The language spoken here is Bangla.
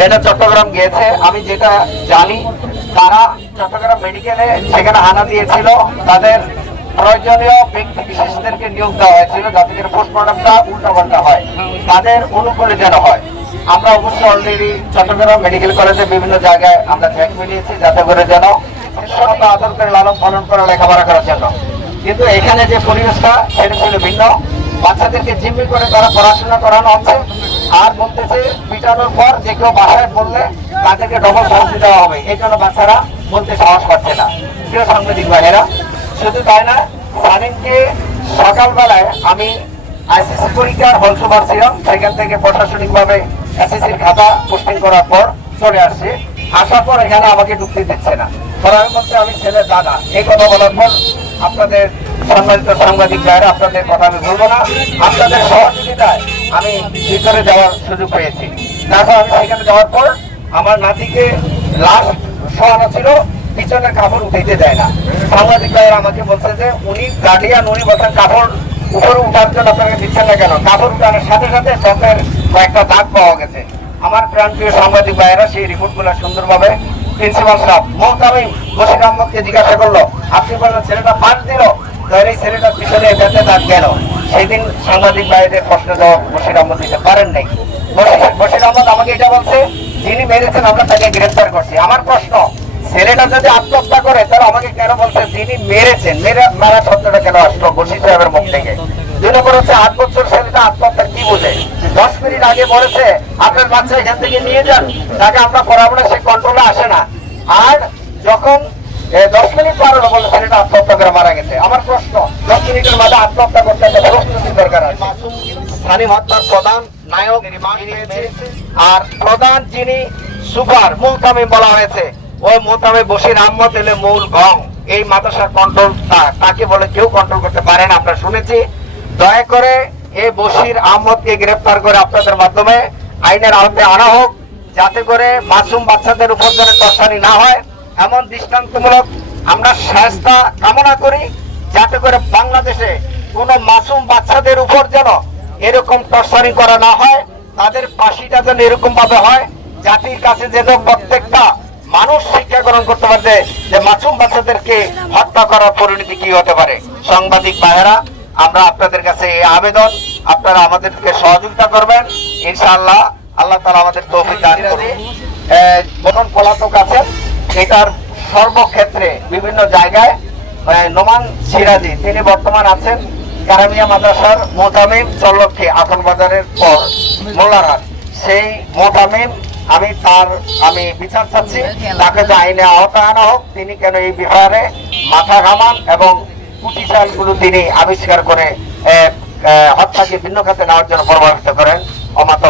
যেটা চট্টগ্রাম গিয়েছে, আমি যেটা জানি, তারা চট্টগ্রাম মেডিকেলে সেখানে হানা দিয়েছিল। তাদের প্রয়োজনীয় ব্যক্তি বিশেষদেরকে নিয়োগ দেওয়া হয়েছিল যাতে করে পোস্টমর্টমটা উল্টা পাল্টা হয়। তাদের অনুকূলে যেন হয়। আমরা অবশ্য অলরেডি চট্টগ্রাম মেডিকেল কলেজে বিভিন্ন জায়গায় আমরা জ্যাক মিলিয়েছি যাতে করে যেন শিষ্যতা আদর করে লালন পালন করে, লেখাপড়া করার জন্য। কিন্তু এখানে যে পরিবেশটা, সেটা ছিল ভিন্ন। বাচ্চাদেরকে জিম্মি করে তারা পড়াশোনা করানো হচ্ছে। আর বলতেছে পিটানোর পর যে কেউ বাসায় বললে তাদেরকে ডবল শাস্তি দেওয়া হবে। এই জন্য বাচ্চারা বলতে সাহস পাচ্ছে না। প্রিয় সাংবাদিক ভাইয়েরা, শুধু তাই না সানিমকে সকালবেলায় আমি আইসিসি পরীক্ষার হল সুপার ছিলাম সেখান থেকে প্রশাসনিকভাবে এসএসসির খাতা পোস্টিং করার পর চলে আসছে। আসার পর এখানে আমাকে ঢুকতে দিচ্ছে না। পরে আমি ছেলের দাদা এই কথা বলার পর আপনাদের সম্মানিত সাংবাদিক ভাইয়েরা, আপনাদের কথা আমি বলব না। আপনাদের সহযোগিতায় আমি ভিতরে যাওয়ার সুযোগ পেয়েছি। তারপর আমি সেখানে যাওয়ার পর আমার নাতিকে লাশ শোয়ানো ছিল, পিছনের কাপড় উঠাইতে দেয় না। সাংবাদিক ভাইয়েরা আমাকে বলছে যে, উনি গার্ডিয়ান, উনি বলছেন কাপড় উপরে উঠার জন্য আপনাকে দিচ্ছেন না কেন? কাপড় উঠানোর সাথে সাথে চোখের কয়েকটা দাগ পাওয়া গেছে। আমার প্রাণপ্রিয় সাংবাদিক ভাইয়েরা সেই রিপোর্টগুলো সুন্দরভাবে প্রিন্সিপাল সাহেব মোহতামিম বসির আহমদকে জিজ্ঞাসা করল, আপনি বললেন ছেলেটা ফাঁস দিল এই ছেলেটার পিছনে বেঁচে দাগ গেল। সেই দিন সাংবাদিক ভাইদের প্রশ্ন জবাব বসির আহমদ দিতে পারেন নাই। বশির আহমদ আমাকে এটা বলছে, যিনি মেরেছেন, আমরা তাকে গ্রেফতার করছি। আমার প্রশ্ন, ছেলেটা যদি আত্মহত্যা করে, তাহলে আমাকে কেন বলছে যিনি মেরেছেন? মেরে মারা শব্দটা কেন আসলো বশির সাহেবের মুখ থেকে? দুই নম্বর আট বছর ছেলেটা আত্মহত্যা কি বোঝে? দশ মিনিট আগে বলেছে, আপনার বাচ্চা এখান থেকে নিয়ে যান, তাকে আমরা পড়াবো না, সে কন্ট্রোলে আসে না। আর যখন দশ মিনিট পার ছেলেটা আত্মহত্যা করে মারা গেছে। আমার প্রশ্ন, দশ মিনিটের মাঝে আত্মহত্যা করতে একটা দরকার আছে? বসির আহমদ তাকে বলে কেউ কন্ট্রোল করতে পারে না শুনেছি। দয়া করে বসির গ্রেফতার করে আপনাদের মাধ্যমে আইনের আওতায় আনা হোক, যাতে করে মাসুম বাচ্চাদের উপর যেন টর্চারি না হয়। এমন দৃষ্টান্তমূলক আমরা সাহস্তা কামনা করি যাতে করে বাংলাদেশে কোনো মাসুম বাচ্চাদের উপর যেন এরকম টর্চারিং করা না হয় তাদের ফাঁসিটা যেন এরকম ভাবে হয় জাতির কাছে যেন প্রত্যেকটা মানুষ শিক্ষা গ্রহণ করতে পারবে যে মাসুম বাচ্চাদেরকে হত্যা করার পরিণতি কি হতে পারে। সাংবাদিক ভাইয়েরা আমরা আপনাদের কাছে এই আবেদন আপনারা আমাদেরকে সহযোগিতা করবেন। ইনশাআল্লাহ আল্লাহ তালা আমাদের তৌফিক দান আহ, যখন পলাতক আছেন। এটার সর্বক্ষেত্রে বিভিন্ন জায়গায় নোমান সিরাজি। তিনি বর্তমান আছেন কারামিয়া মাদ্রাসার মোতামিম চল্লক্ষী আসন বাজারের পর মোল্লারহাট। সেই মোতামিম আমি তার, আমি বিচার চাচ্ছি, তাকে যে আইনে আওতায় আনা হোক, তিনি কেন এই ব্যাপারে মাথা ঘামান এবংগুলো তিনি আবিষ্কার করে হত্যাকে ভিন্ন খাতে নেওয়ার জন্য প্রভাবিত করেন অমাত